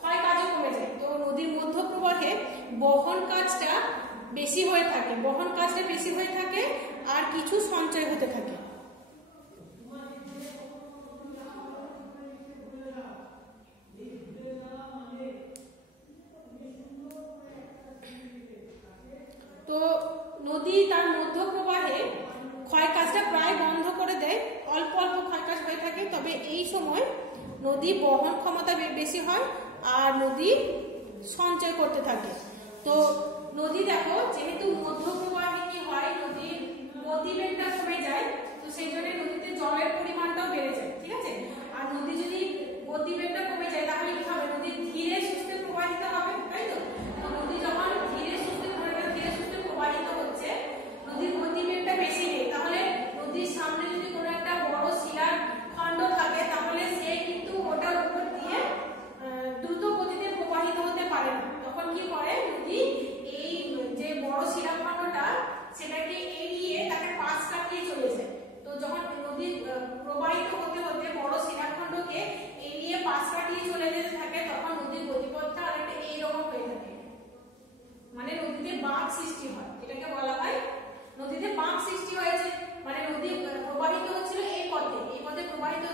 ক্ষয় কাজও কমে যায়। তো নদীর মধ্য প্রবাহে বহন কাজটা বেশি হয়ে থাকে, আর কিছু সঞ্চয় হতে থাকে। তো নদী তার মধ্য প্রবাহে ক্ষয় কাজটা প্রায় বন্ধ করে দেয়, অল্প অল্প ক্ষয় কাজ হয়ে থাকে। তবে এই সময় নদী বহন ক্ষমতা বেশি হয় আর নদী সঞ্চয় করতে থাকে। তো নদী দেখো, যেহেতু মধ্য প্রবাহে কি হয়, নদীর গতিবেগটা কমে যায়, তো সেই জন্য নদীতে জলের পরিমাণটাও বেড়ে যায়, ঠিক আছে। আর নদী যদি গতিবেগটা কমে যায় তাহলে কি হবে, নদী ধীরে সুস্থে প্রবাহিত হবে, তাই তো। নদী যখন ধীরে সুস্থে প্রবাহিত হচ্ছে, নদীর গতিবেগটা বেশি নেই, তাহলে নদীর সামনে যদি কোনো একটা বড় শিলার খণ্ড থাকে তাহলে সে কিন্তু ওটার উপর দিয়ে দ্রুত গতিতে প্রবাহিত হতে পারে না। তখন কি করে, নদী এই যে বড় শিলাখণ্ডটা সেটাকে এড়িয়ে তাকে পাশ কাটিয়ে চলে যায়। তো যখন নদী প্রবাহিত হতে হতে বড় শিলাখণ্ডকে এড়িয়ে পাশ কাটিয়ে চলে যেতে থাকে, তখন নদীর গতিপথটা অনেকটা এইরকম হয়ে থাকে, মানে নদীতে বাঁক সৃষ্টি হয়। এটাকে বলা হয় নদীতে বাঁক সৃষ্টি হয়েছে, মানে নদী প্রবাহিত হচ্ছিল এই পথে প্রবাহিত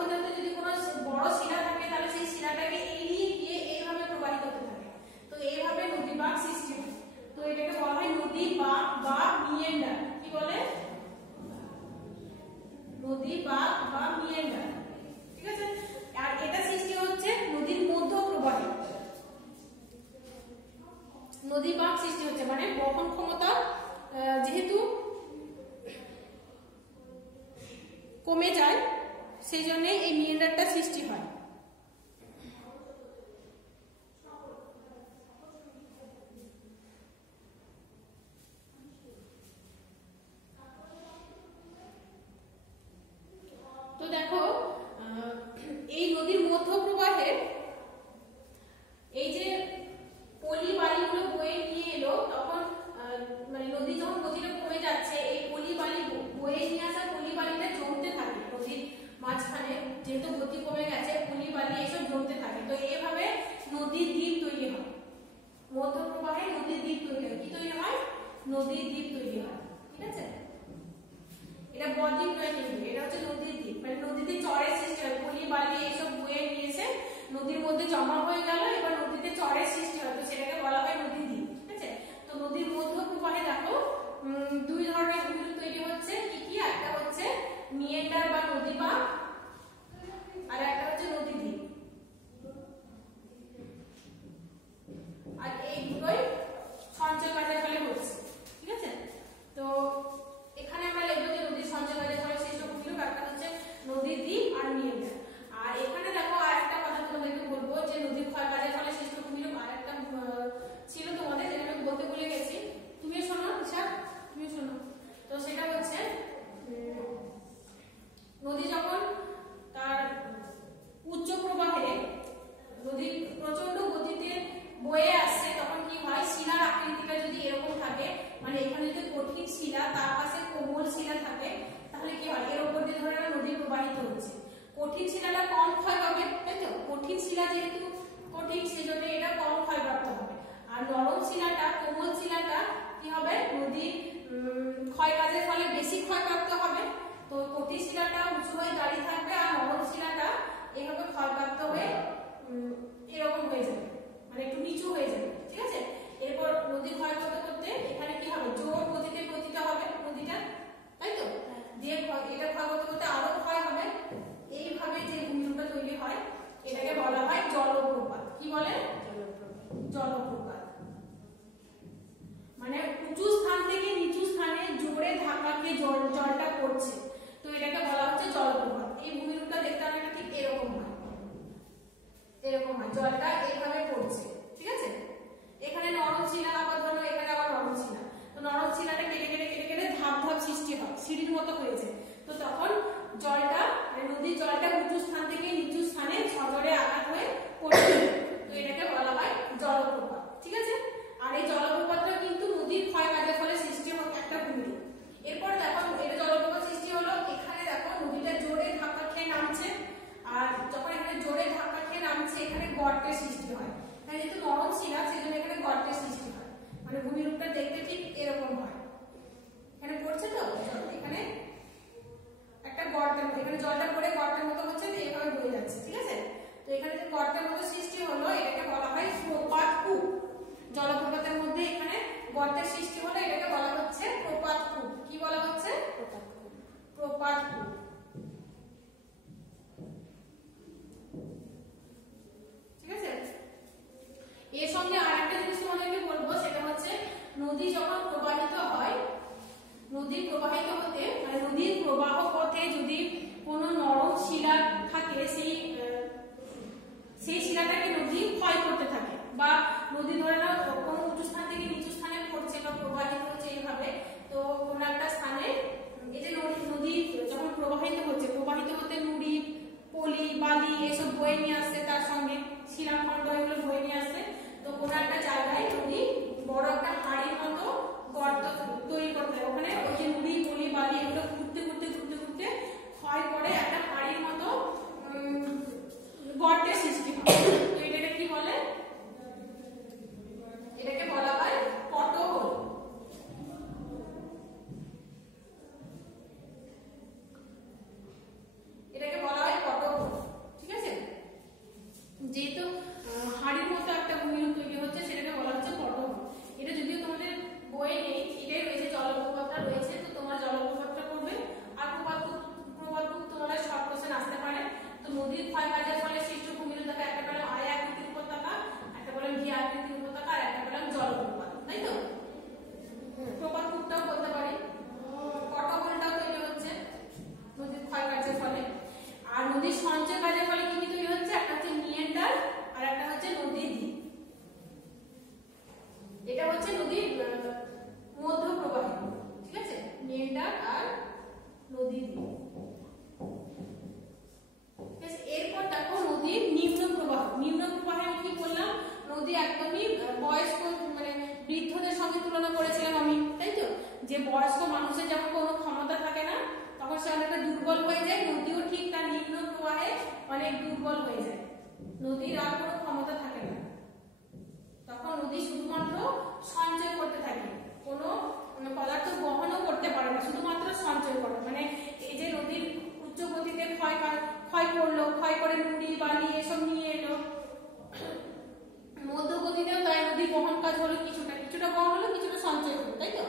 হতে হতে যদি কোনো বড় শিলা থাকে তাহলে সেই শিলাটাকে এড়িয়ে গিয়ে এইভাবে প্রবাহিত হতে থাকে। তো এইভাবে নদী বাঁক সৃষ্টি হয়। তো এটাকে বলা হয় নদী বাঁক বা মিয়েন্ডার। কি বলে, নদী বাঁক বা মিয়েন্ডার, ঠিক আছে। আর এটা সৃষ্টি হচ্ছে নদীর মধ্য প্রবাহে। নদী বাঁক সৃষ্টি হচ্ছে মানে বহন ক্ষমতা যেহেতু কমে যায়, সেই জন্য এই মিয়েন্ডারটা সৃষ্টি হয়। তো দেখো, এই নদীর মধ্য প্রবাহে এই যে পলি বালিগুলো বয়ে নিয়ে এলো, তখন মানে নদী যখন গতিটা কমে যাচ্ছে, এই পলি বালি বয়ে নিয়ে আসা পলি বালিটা জমতে থাকে নদীর মাঝখানে। যেহেতু গতি কমে গেছে, পলি বালি এসব জমতে থাকে। তো এইভাবে নদীর দ্বীপ তৈরি হয়। মধ্য প্রবাহে নদীর দ্বীপ তৈরি হয়। কি তৈরি হয়, নদীর দ্বীপ তৈরি হয়, ঠিক আছে। এটা বদ্বীপ নয়, কিন্তু এটা হচ্ছে নদীর দ্বীপ। মানে নদীতে চরের সৃষ্টি হয়, পলি বালি এইসব বয়ে নিয়ে এসে নদীর মধ্যে জমা হয়ে গেল, এবার নদীতে চরের সৃষ্টি হয়, তো সেটাকে বলা হয় নদীর দ্বীপ, ঠিক আছে। তো নদীর মধ্য প্রবাহে দেখো দুই ধরনের ভূমিরূপ তৈরি হচ্ছে। কি কি, একটা হচ্ছে মিয়েন্ডার বা নদী বাঁক, আর একটা হচ্ছে নদী দ্বীপ। আর এই দুটোই সঞ্চয় কাজের ফলে হচ্ছে, ঠিক আছে। তো এখানে আমরা লিখবো যে নদীর সঞ্চয় কাজের ফলে সৃষ্ট ভূমিরূপ, একটা হচ্ছে নদীর দ্বীপ আর মিয়েন্ডার। আর এখানে দেখো আরেকটা কথা তোমাদেরকে বলবো, যে নদীর ক্ষয় কাজের ফলে সৃষ্ট ভূমিরূপ আরেকটা ছিল তোমাদের, যেটা আমি বলতে ভুলে গেছি। তুমিও শোনো, তুমিও শোনো। তো সেটা হচ্ছে নদী যখন তার উচ্চ প্রবাহে নদী প্রচন্ড গতিতে বয়ে আসছে, তখন কি হয়, শিলার আকৃতিটা যদি এরকম থাকে, মানে এখানে যদি কঠিন শিলা তার পাশে কোমল শিলা থাকে, তাহলে কি হয়, এর উপর দিয়ে ধরে নদী প্রবাহিত হচ্ছে। কঠিন শিলাটা কম ক্ষয় হবে, তাই তো। কঠিন শিলা যেহেতু কঠিন, সেজন্য এটা কম ক্ষয়প্রাপ্ত হবে। আর নরম শিলাটা, কোমল শিলাটা কি হবে, নদীর ক্ষয় কাজের ফলে বেশি ক্ষয়প্রাপ্ত হবে। তো কঠিন শিলাটা উঁচু হয়ে দাঁড়িয়ে থাকবে, আর নরম শিলাটা এভাবে ক্ষয়প্রাপ্ত হয়ে এরকম হয়ে যাবে, মানে একটু নিচু হয়ে যাবে, ঠিক আছে। এরপর নদী ক্ষয় করতে করতে এখানে কি হবে, জোর গতিতে পতিত হবে নদীটা, তাই তো। দিয়ে এটা ক্ষয় করতে করতে আরো ক্ষয় হবে। এইভাবে যে ভূমিরূপটা তৈরি হয়, এটাকে বলা হয় জলপ্রপাত। কি বলে, জলপ্রপাত। মানে উঁচু স্থান থেকে নিচু স্থানে জোরে ধাক্কা খেয়ে জলটা পড়ছে, তো এটাকে বলা হচ্ছে জলপ্রপাত। এই ভূমিরূপটা দেখতে অনেকটা ঠিক এরকম হয়, জলটা এইভাবে পড়ছে, ঠিক আছে। এখানে নরম শিলা, আবার ধরো এখানে আবার নরম শিলা, তো নরম শিলাটা কেটে কেটে কেটে কেটে ধাপ ধাপ সৃষ্টি হয়, সিঁড়ির মতো হয়েছে। তো তখন জলটা, নদীর জলটা উঁচু স্থান থেকে নিচু স্থানে সজোরে আঘাত হয়ে পড়ছে, তো এটাকে বলা হয় জলপ্রপাত, ঠিক আছে। আর এই জলপ্রপাতটা কিন্তু নদীর ক্ষয় কাজের ফলে সৃষ্টি হয় একটা ভূমিরূপ। এরপর দেখো, এটা জলপ্রপাত সৃষ্টি হলো, এখানে দেখো নদীটা জোরে ধাক্কা খেয়ে নামছে, আর যখন এখানে জোরে ধাক্কা খেয়ে প্রপাতপুর। ঠিক আছে, এর সঙ্গে আরেকটা জিনিস তোমাদেরকে বলবো, সেটা হচ্ছে নদী যখন প্রবাহিত হয়, নদী প্রবাহিত হতে মানে নদীর প্রবাহ পথে যদি কোনো নরম শিলা থাকে, সেই শিলাটাকে নদী ক্ষয় করতে থাকে, বা নদী ধরে নাও কোনো উঁচু স্থান থেকে নিচু স্থানে পড়ছে বা প্রবাহিত হচ্ছে এইভাবে, তো কোনো একটা স্থানে এই যে নদী যখন প্রবাহিত হতে নুড়ি, পলি, বালি এসব বয়ে নিয়ে আসছে, তার সঙ্গে শিলাখণ্ড এগুলো বয়ে নিয়ে আসছে, তো কোনো একটা জায়গায় নদী বড় একটা হাড়ির মতো গর্ত তৈরি করতে হয়। ওখানে ওই যে নুড়ি, পলি, বালি এগুলো ঘুরতে ঘুরতে ঘুরতে ঘুরতে ক্ষয় করে একটা হাড়ির মতো গর্তের সৃষ্টি হয়। তো এটাকে কি বলে? এটাকে বলা হয় পটহোল। এটাকে বলা হয় পটহোল। ঠিক আছে, যেহেতু হাড়ির মতো একটা ভূমিরূপ তৈরি হচ্ছে, সেটাকে বলা হচ্ছে পটহোল। এটা যদিও তোমাদের বইয়ে নেই, এটাই রয়েছে, জলপ্রপাতটা রয়েছে, তো তোমরা জলপ্রপাতটা করবে। আর প্রপাতপুর তোমাদের সব কোশ্চেন আসতে পারে। তো নদীর ক্ষয় কাজের ফলে সৃষ্ট ভূমিরূপ দেখা, একটা পেলাম আয় আকৃতির উপত্যকা, একটা পেলাম ভি আকৃতির উপত্যকা, আর একটা পেলাম জলপ্রপাত, তাই তো? প্রপাতপুরটাও বলতে পারি। পটহোলটাও তৈরি হচ্ছে নদীর ক্ষয় কাজের ফলে। আর নদীর সঞ্চয় কাজের ফলে কি কি তৈরি হচ্ছে? একটা হচ্ছে মিয়েন্ডার, আর একটা হচ্ছে নদী দ্বীপ। এটা হচ্ছে নদীর মধ্য প্রবাহিত। ঠিক আছে, মিয়েন্ডার আর নদী দ্বীপ। এরপর দেখো নদীর নিম্ন প্রবাহ। নিম্ন প্রবাহে আমি কি বললাম? নদী একদমই বয়স্ক মানে বৃদ্ধদের সঙ্গে তুলনা করেছিলাম আমি, তাই তো? যে বয়স্ক মানুষের যখন কোনো ক্ষমতা থাকে না, তখন সে অনেকটা দুর্বল হয়ে যায়। নদীও ঠিক তার নিম্ন প্রবাহে অনেক দুর্বল হয়ে যায়, নদীর আর কোনো ক্ষমতা থাকে না। তখন নদী শুধুমাত্র সঞ্চয় করতে থাকে, কোনো পদার্থ বহনও করতে পারে না, শুধুমাত্র সঞ্চয় করে। মানে এই যে নদীর উচ্চ গতিতে ক্ষয় করলো, ক্ষয় করে নুড়ি, বালি এসব নিয়ে এলো। মধ্য গতিতেও তাই নদীর বহন কাজ হলো, কিছুটা বহন হলো, কিছুটা সঞ্চয় হলো, তাই তো?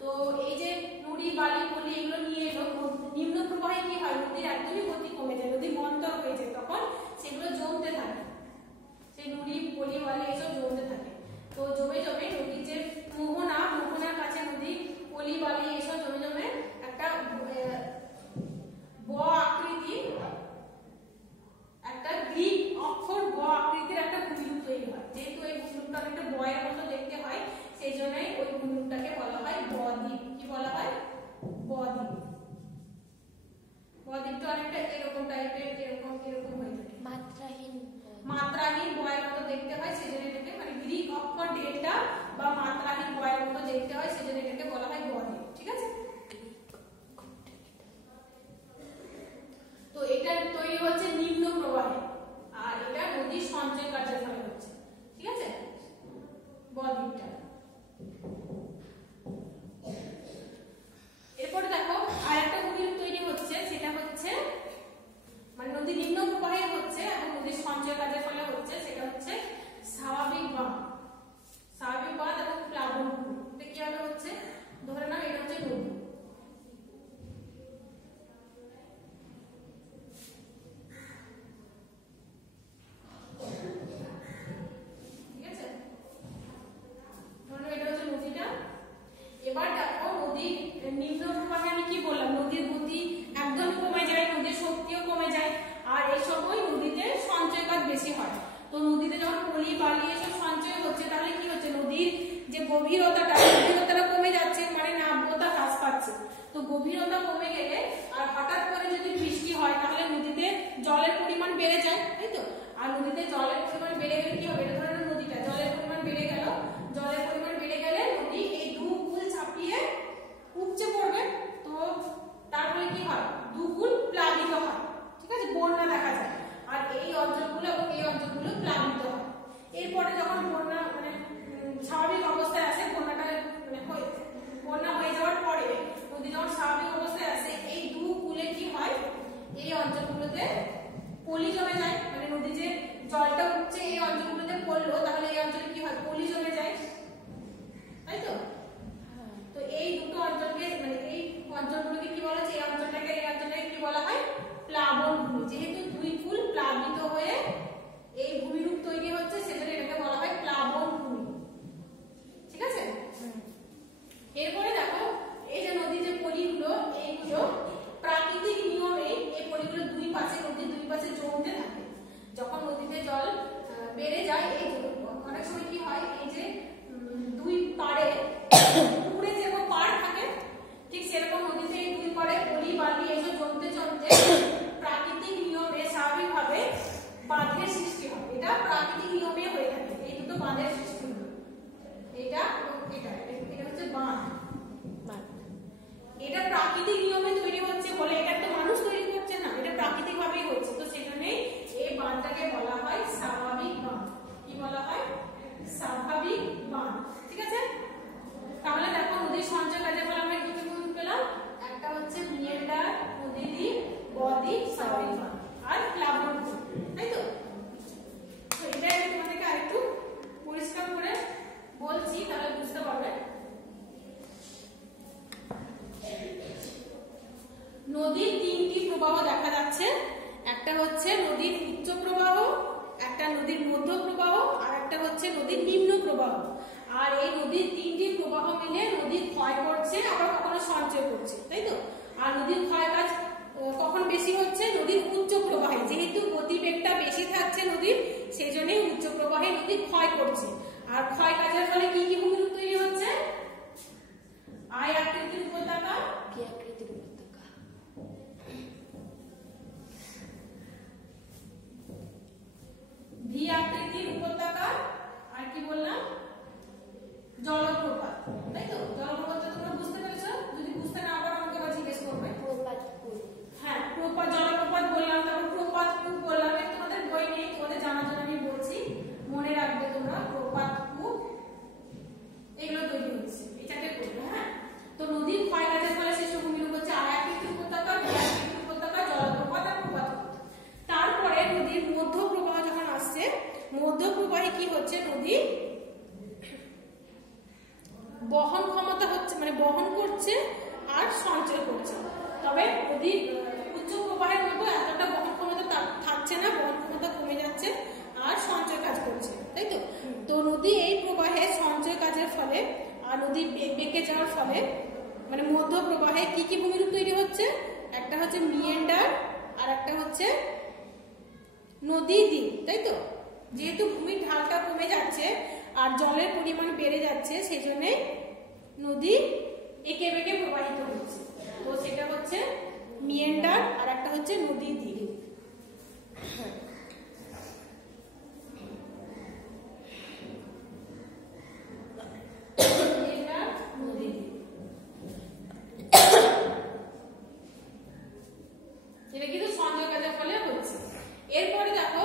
তো এই যে নুড়ি, বালি, পলি এগুলো নিয়ে এলো, নিম্ন প্রবাহে কি হয়? নদীর একদমই গতি কমে যায়, নদী মন্তর হয়ে যায়, তখন সেগুলো জমতে থাকে, সেই নুড়ি, পলি, বালি এসব জমতে থাকে। তো জমে জমে নদীর যে মোহনার কাছে নদী, পলি, বালি এসব জমে জমে একটা ব আকৃতি, একটা গ্রিক অক্ষর ব আকৃতির একটা ভূমিরূপ তৈরি হয়। যেহেতু এই ভূমিরূপটা একটা বয়ের মতো দেখতে হয়, সেই জন্যই ওই ভূমিরূপটাকে বলা হয় বদ্বীপ। কি বলা হয়? বদ্বীপ। বদ্বীপটা অনেকটা এরকম টাইপের, এরকম হয়ে থাকে, মাত্রাহীন বয়ের মতো দেখতে হয়, সেজন্য এটাকে মানে গ্রিক অক্ষর ডেল্টা বা মাত্রাহীন বয়ের মতো দেখতে হয়, সেজন্য এটাকে বলা হয় বদ্বীপ। ঠিক আছে, তো এটা তৈরি হচ্ছে নিম্ন প্রবাহে, আর এটা নদীর সঞ্চয় কার্যের ফলে হচ্ছে। ঠিক আছে, বদ্বীপটা। এরপরে দেখো আর একটা ভূমিরূপ তৈরি হচ্ছে, সেটা হচ্ছে মানে নদী নিম্ন প্রবাহে হচ্ছে এবং নদীর সঞ্চয় কাজের ফলে হচ্ছে, সেটা হচ্ছে স্বাভাবিক বাঁধ। স্বাভাবিক বাঁধ এবং প্লাবন ভূমি। এটা কিভাবে হচ্ছে? ধরে নাও এটা হচ্ছে নদী, ঠিক আছে? ধরে নাও এটা হচ্ছে নদীটা। এবার দেখো নদীর নিম্ন প্রবাহে আমি কি বললাম? নদীর গতি একদম কমে যায়, নদীর শক্তিও কমে যায়, আর এই সময় নদীতে সঞ্চয় কাজ বেশি হয়। তো নদীতে যখন পলি, বালি এসব সঞ্চয় হচ্ছে, তাহলে কি হচ্ছে? নদীর যে গভীরতাটা কমে যাচ্ছে, মানে নাব্যতা হ্রাস পাচ্ছে। তো গভীরতা কমে গেলে আর হঠাৎ করে যদি বৃষ্টি হয়, তাহলে নদীতে জলের পরিমাণ বেড়ে যায়, তাই তো? আর নদীতে জলের পরিমাণ বেড়ে গেলে কি হবে? এটা ধরে নাও নদীটা জলের পরিমাণ বেড়ে গেল, জলের পরিমাণ বেড়ে গেলে নদী এই দুকুল ছাপিয়ে উপচে পড়বে। তো তারপরে কি হয়? দুকুল প্লাবিত হয়, ঠিক আছে? বন্যা দেখা যায়, আর এই অঞ্চলগুলো এবং এই অঞ্চলগুলো প্লাবিত হয়। এরপরে যখন বন্যা মানে স্বাভাবিক অবস্থায় আসে, বন্যাটা এরপরে দেখো এই যে নদীর যে পলিগুলো, এইগুলো প্রাকৃতিক নিয়মে এই পলিগুলো নদীর দুই পাশে জমতে থাকে। যখন নদীতে জল বেড়ে যায়, এই অনেক সময় কি হয়, এই যে দুই পাড়ে পুকুরে যেরকম পাড় থাকে, ঠিক সেরকম নদীতে এই দুই পাড়ে পলি বালি এসব জমতে প্রাকৃতিক নিয়মে স্বাভাবিকভাবে বাঁধের সৃষ্টি হয়। এটা প্রাকৃতিক নিয়মে হয়ে থাকে, এই দুটো বাঁধের সৃষ্টি হয়। এটা হচ্ছে বাঁধ। এটা প্রাকৃতিক নিয়মে তৈরি হচ্ছে বলে, এটা তো মানুষ তৈরি করছে না, এটা প্রাকৃতিক ভাবেই হচ্ছে। তো সেখানে এই বাঁধটাকে বলা হয় স্বাভাবিক বাঁধ। কি বলা হয়? স্বাভাবিক বাঁধ। ঠিক আছে? তাহলে দেখো নদীর সঞ্চয় কাজে বলে আমরা কি কি পেলাম? একটা হচ্ছে মিয়েন্ডার, নদীদ্বীপ, বদ্বীপ, স্বাভাবিক বাঁধ আর প্লাবন। তাই তো? এটা আমি তোমাদেরকে আরেকটু পরিষ্কার করে বলছি, তাহলে বুঝতে পারবে। নদীর তিনটি প্রবাহ দেখা যাচ্ছে। একটা হচ্ছে নদীর উচ্চ প্রবাহ, একটা নদীর মধ্য প্রবাহ, আর একটা হচ্ছে নদীর নিম্ন প্রবাহ। আর এই নদীর তিনটি প্রবাহ মিলে নদী ক্ষয় করছে, আবার কখনো সঞ্চয় করছে। তাই তো? আর নদীর ক্ষয় কাজ কখন বেশি হচ্ছে? নদীর উচ্চ প্রবাহে, যেহেতু গতিবেগটা বেশি থাকছে নদীর, সেই জন্যই উচ্চ প্রবাহে নদী ক্ষয় করছে। আর ক্ষয় কাজের ফলে কি কি ভূমিরূপ তৈরি হচ্ছে? আই আকৃতির উপত্যকা, কি আকৃতির উপত্যকা, ভি আকৃতির উপত্যকা, আর কি বললাম? জলপ্রপাত। তাই তো? জলপ্রপাতটা তোমরা বুঝতে পেরেছো? যদি বুঝতে না পারো আমাকে আবার জিজ্ঞেস করবে। হ্যাঁ, জলপ্রপাত বললাম, তারপর প্রপাত কূপ বললাম। তোমাদের বই নেই, তোমাদের জানার জন্য আমি বলছি, মনে রাখবে তোমরা। প্রপাত, কূপ, এগুলো তৈরি হচ্ছে, এই চারটে করবে। হ্যাঁ, তো নদীর ক্ষয় কাজের ফলে সৃষ্ট ভূমিরূপ হচ্ছে আই আকৃতির উপত্যকা, ভি আকৃতির উপত্যকা, জলপ্রপাত আর প্রপাত। তারপরে নদীর মধ্য প্রবাহ যখন আসছে, মধ্য প্রবাহে কি হচ্ছে? নদী বহন ক্ষমতা হচ্ছে, মানে বহন করছে আর সঞ্চয় করছে। তবে নদীর উচ্চ প্রবাহের মতো এতটা বহন ক্ষমতা থাকছে না, বহন ক্ষমতা কমে যাচ্ছে আর সঞ্চয় কাজ করছে। তাই তো? তো নদী এই প্রবাহে সঞ্চয় কাজের ফলে আর নদী বেঁকে যাওয়ার ফলে, মানে মধ্য প্রবাহে কি কি ভূমিরূপ তৈরি হচ্ছে? একটা হচ্ছে মিয়েন্ডার, আর একটা হচ্ছে নদীদ্বীপ। তাই তো? যেহেতু ভূমির ঢালটা কমে যাচ্ছে আর জলের পরিমাণ বেড়ে যাচ্ছে, সেই জন্য নদী এঁকে বেঁকে প্রবাহিত হচ্ছে। তো সেটা হচ্ছে মিয়েন্ডার, আর একটা হচ্ছে নদীদ্বীপ। এটা কিন্তু সঞ্চয় কাজের ফলে হচ্ছে। এরপরে দেখো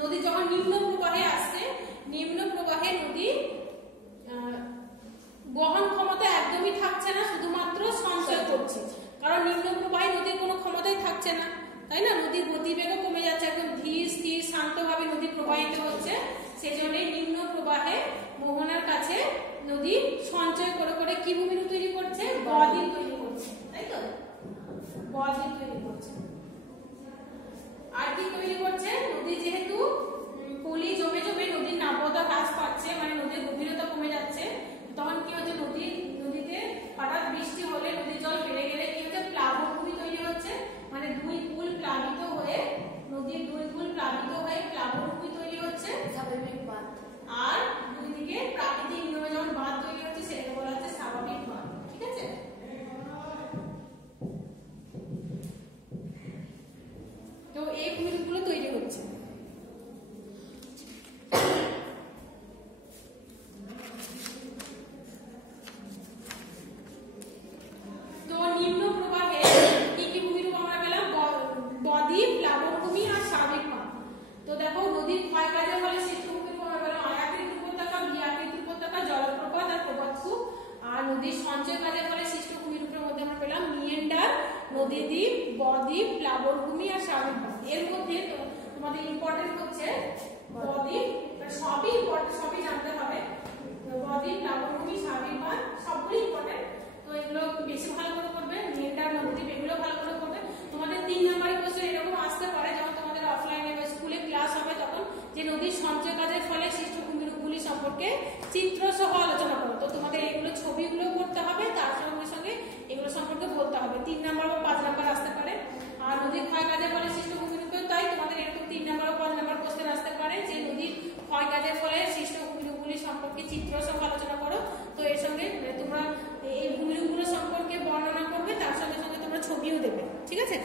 নদী যখন নিম্ন প্রবাহে আসছে, নিম্ন প্রবাহে নদী বহন ক্ষমতা একদমই থাকছে না, শুধুমাত্র সঞ্চয় করছে। কারণ নিম্ন প্রবাহে নদীর কোনো ক্ষমতাই থাকছে না, তাই না? নদীর গতিবেগও কমে যাচ্ছে, একদম ধীর স্থির শান্তভাবে নদী প্রবাহিত হচ্ছে। সেই জন্য নিম্ন প্রবাহে মোহনার কাছে নদী সঞ্চয় করে করে কি ভূমিরূপ তৈরি করছে? বদ্বীপ তৈরি করছে। তাই তো? বদ্বীপ তৈরি করছে। আর কি তৈরি করছে? নদী যেহেতু পলি জমে জমে নদীর নাব্যতা হ্রাস পাচ্ছে, মানে নদীর গভীরতা কমে যাচ্ছে, তখন কি হচ্ছে? নদীতে হঠাৎ বৃষ্টি হলে নদীর জল বেড়ে গেলে কি হচ্ছে? প্লাবনভূমি তৈরি হচ্ছে, মানে দুই কূল প্লাবিত হয়ে, নদীর দুই কূল প্লাবিত হয়ে প্লাবনভূমি তৈরি হচ্ছে, স্বাভাবিক বাঁধ। আর দুই দিকে প্রাকৃতিক নিয়মে যখন বাঁধ তৈরি হচ্ছে, সেটাকে বলা হচ্ছে স্বাভাবিক বাঁধ। ঠিক আছে? তো এই ভূমিরূপগুলো তৈরি হচ্ছে। তো নিম্ন প্রবাহে কি কি ভূমিরূপ আমরা পেলাম? বদ্বীপ, প্লাবনভূমি আর স্বাভাবিক বাঁধ। তো দেখো নদীর ক্ষয় কাজের ফলে সৃষ্ট ভূমিরূপ আমরা পেলাম আই আকৃতির উপত্যকা, ভি আকৃতির উপত্যকা, জলপ্রপাত আর প্রপাত কূপ। আর নদীর সঞ্চয় কাজের ফলে সৃষ্ট ভূমিরূপের মধ্যে আমরা পেলাম মিয়েন্ডার, নদীদ্বীপ, বদ্বীপ, প্লাবনভূমি আর স্বাভাবিক বাঁধ। এর মধ্যে তোমাদের ইম্পর্টেন্ট হচ্ছে বদ্বীপ, সবই ইম্পর্টেন্ট, সবই জানতে হবে। বদ্বীপ, প্লাবনভূমি, স্বাভাবিক বাঁধ সবগুলো ইম্পর্টেন্ট। তো এগুলো বেশি ভালো করে করবে, মিয়েন্ডার, নদীদ্বীপ এগুলো ভালো করে করবে। তোমাদের 3 নম্বরের কোশ্চেন এরকম আসতে পারে, যখন তোমাদের অফলাইনে বা স্কুলে ক্লাস হবে, তখন যে নদীর সঞ্চয় কাজের ফলে সৃষ্ট ভূমিরূপগুলি সম্পর্কে চিত্র সহ আলোচনা করো। তো তোমাদের এগুলো ছবিগুলো করতে ক্ষয়কাজের ফলে সৃষ্ট ভূমিরূপগুলি সম্পর্কে চিত্র সহ আলোচনা করো। তো এর সঙ্গে তোমরা এই ভূমিরূপগুলো সম্পর্কে বর্ণনা করবে, তার সঙ্গে সঙ্গে তোমরা ছবিও দেবে, ঠিক আছে?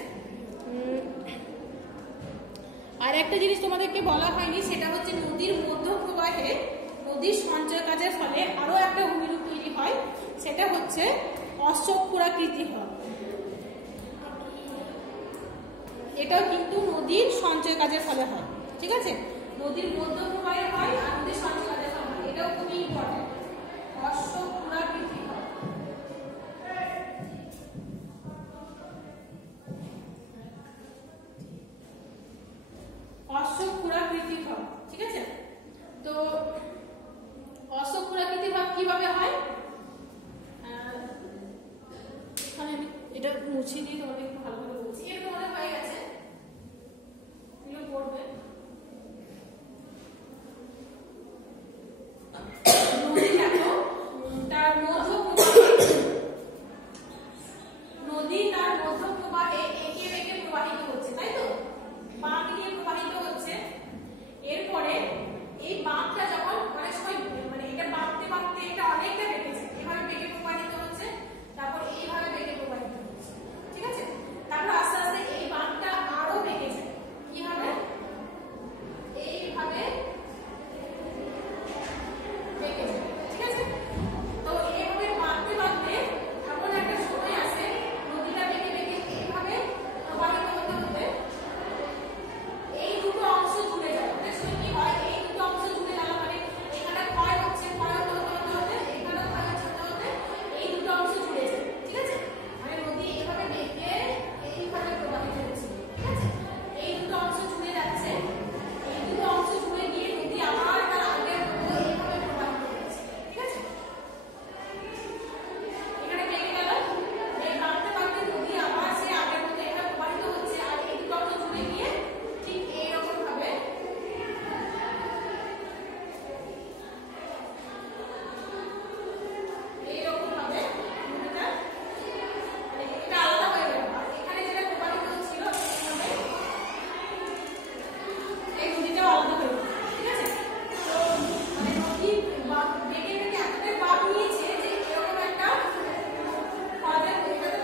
আর একটা জিনিস তোমাদেরকে বলা হয়নি, সেটা হচ্ছে নদীর মধ্য প্রবাহে নদীর সঞ্চয় কাজের ফলে আরো একটা ভূমিরূপ তৈরি হয়, সেটা হচ্ছে অশ্বক্ষুরাকৃতি হয়। এটাও কিন্তু নদীর সঞ্চয় কাজের ফলে হয়, ঠিক আছে? নদীর মধ্য প্রবাহে হয় আর নদীর সঞ্চয় কাজের ফলে হয়, এটাও খুবই ইম্পর্টেন্ট। অশ্বক্ষুরাকৃতি হয়। অশ্বক্ষুরাকৃতি হয়, ঠিক আছে? তো অশ্বক্ষুরাকৃতি ভাব কিভাবে হয়? এখানে আমি এটা মুছে দিয়ে তোমাদের একটু ভালো করে বলছি। এটা তোমাদের হয়ে গেছে, এগুলো পড়বে। নদী দেখো, তার মধ্য প্রবাহে এঁকে বেঁকে প্রবাহিত হচ্ছে, তাই তো? বাঁক দিয়ে প্রবাহিত হচ্ছে। এরপরে এই বাঁকটা যখন অনেক সময় মানে এটা বাঁকতে বাঁকতে এটা অনেকটা বেঁকেছে, এভাবে বেঁকে প্রবাহিত হচ্ছে, তারপর এইভাবে বেঁকে প্রবাহিত হচ্ছে, ঠিক আছে? তারপর আস্তে আস্তে এই বাঁকটা আরো বেঁকে যায়, কি হবে? এইভাবে বেঁকে যায়, ঠিক আছে? তো এইভাবে বাঁকতে বাঁকতে এমন একটা সময় আসে নদীটা বেঁকে বেঁকে এইভাবে প্রবাহিত হতে হতে এই দুটো অংশ জুড়ে যায়। অনেক সময় কি হয়, এই দুটো অংশ জুড়ে গেল মানে এখানে ক্ষয় হচ্ছে, ক্ষয় হতে হতে হতে হতে এখানে ক্ষয় হচ্ছে হতে হতে এই দুটো অংশ জুড়ে যায়, ঠিক আছে? মানে নদী এইভাবে বেঁকে এইভাবে প্রবাহিত হচ্ছে, ঠিক আছে? এই দুটো অংশ জুড়ে যাচ্ছে, এই দুটো অংশ জুড়ে গিয়ে নদী আবার তার আগের মতো এইভাবে প্রবাহিত হচ্ছে, ঠিক আছে? এখানে বেঁকে গেল, এই বাঁকতে বাঁকতে নদী আবার সে আগের মতো এইভাবে প্রবাহিত হচ্ছে, আর এই দুটো অংশ জুড়ে গিয়ে ঠিক এইরকম ভাবে নদীটা মানে এটা আলাদা হয়ে গেল। আর এখানে যেটা প্রবাহিত হচ্ছিল এইভাবে এই নদীটাও আলাদা হয়ে গেল, ঠিক আছে? তো মানে নদী বেঁকে বেঁকে এতটাই বাঁক নিয়েছে যে এরকম একটা হ্রদের এটা তো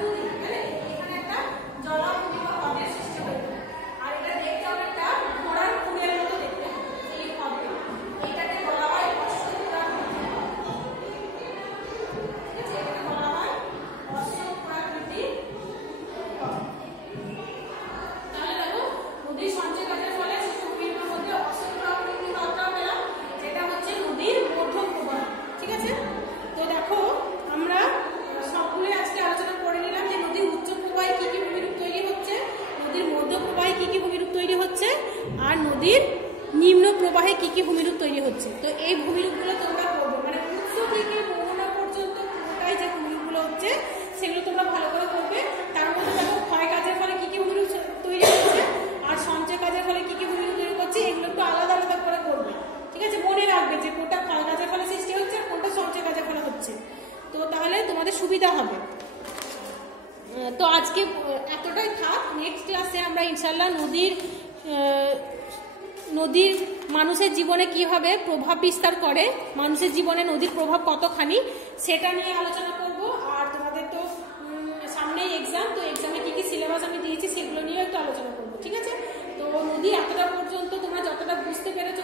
নদী, তাই না? এখানে একটা জলাভূমি বা হ্রদের সৃষ্টি হয়ে গেল। আর এটা দেখতে অনেকটা ঘোড়ার খুরের মতো দেখতে হয় এই হ্রদটা, এটাকে বলা হয় অশ্বক্ষুরাকৃতি হ্রদ, ঠিক আছে? এটাকে বলা হয় অশ্বক্ষুরাকৃতি হ্রদ। তাহলে দেখো, নদীর সঞ্চয় কাজের ফলে ভূমিরূপের মধ্যে অশ্বক্ষুরাকৃতি হ্রদটা পেলাম, যেটা হচ্ছে নদীর মধ্য প্রবাহ, ঠিক আছে? তো দেখো, আমরা সবগুলো আজকে আলোচনা করে নিলাম যে নদীর উচ্চ প্রবাহে কি কি ভূমিরূপ তৈরি হচ্ছে, নদীর মধ্য প্রবাহে কি কি ভূমিরূপ তৈরি হচ্ছে, আর নদীর নিম্ন প্রবাহে কি কি ভূমিরূপ তৈরি হচ্ছে। তো এই ভূমিরূপগুলো তোমরা করবে, মানে উৎস থেকে মোহনা পর্যন্ত পুরোটাই যে ভূমিরূপগুলো হচ্ছে সেগুলো তোমরা ভালো করে করবে। তার মধ্যে দেখো ক্ষয় কাজের ফলে কি কি ভূমিরূপ তৈরি হচ্ছে আর সঞ্চয় কাজের ফলে কি কি ভূমিরূপ তৈরি হচ্ছে, এগুলো একটু আলাদা আলাদা করে করবে, ঠিক আছে? মনে রাখবে যে কোনটা ক্ষয় কাজের ফলে সৃষ্টি হচ্ছে আর কোনটা সঞ্চয় কাজের ফলে হচ্ছে, তো তাহলে তোমাদের সুবিধা হবে। তো আজকে এতটাই থাক। নেক্সট ক্লাসে আমরা ইনশাল্লাহ নদীর মানুষের জীবনে কিভাবে প্রভাব বিস্তার করে, মানুষের জীবনে নদীর প্রভাব কতখানি, সেটা নিয়ে আলোচনা করব। আর তোমাদের তো সামনেই এক্সাম, তো এক্সামে কি কি সিলেবাস আমি দিয়েছি সেগুলো নিয়ে একটু আলোচনা করবো, ঠিক আছে? তো নদী এতটা পর্যন্ত তোমরা যতটা বুঝতে পেরেছো